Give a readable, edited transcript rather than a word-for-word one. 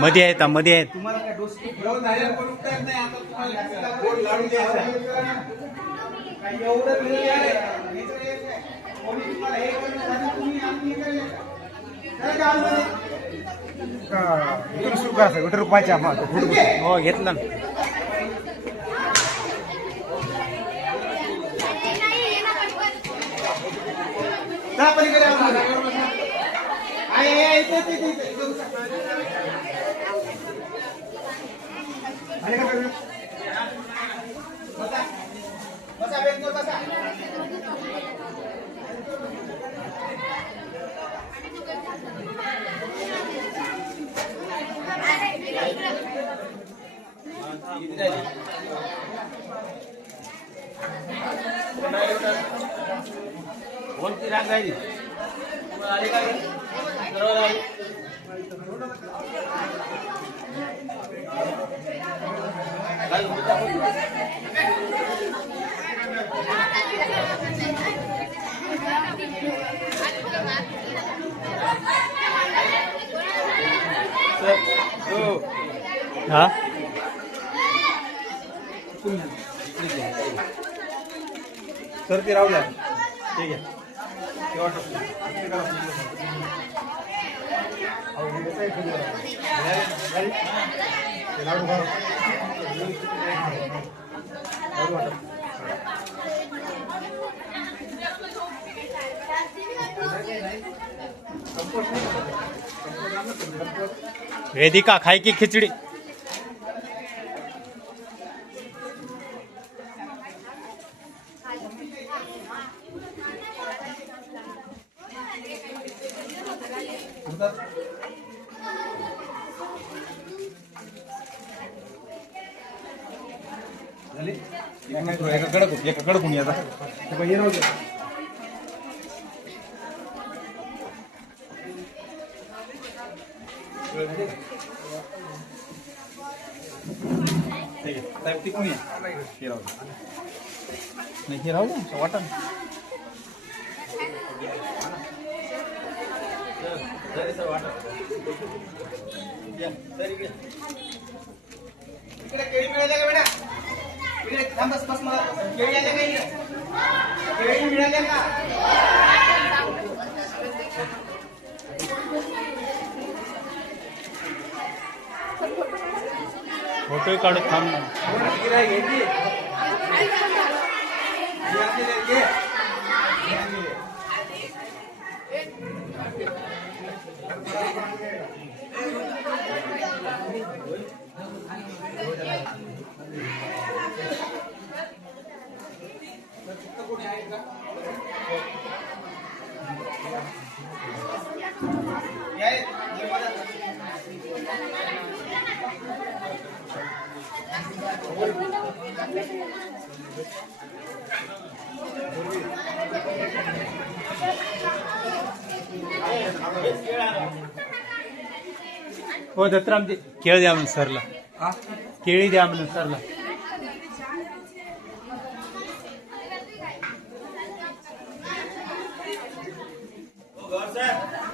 मध्ये आहेत मध्ये आहेत. ₹1 हो घेतलं ना. हा सर ते राहू द्या. ठीक आहे. वेदिका खाई की खिचड़ी. कडक होऊन आता हे राहू द्या. ती कोणी हे राहू नाही हे राहू द्या वाटण. इकडे केळी मिळाल्या का बेटा? इकडे थांब बस बस. मला केळी आल्या का? इकडे केळी मिळाल्या का? फोटो काढू थांब ना. हो दत्तरामजी केळ द्या म्हणून सरला. केळी द्या म्हणून सरला. गौर साहेब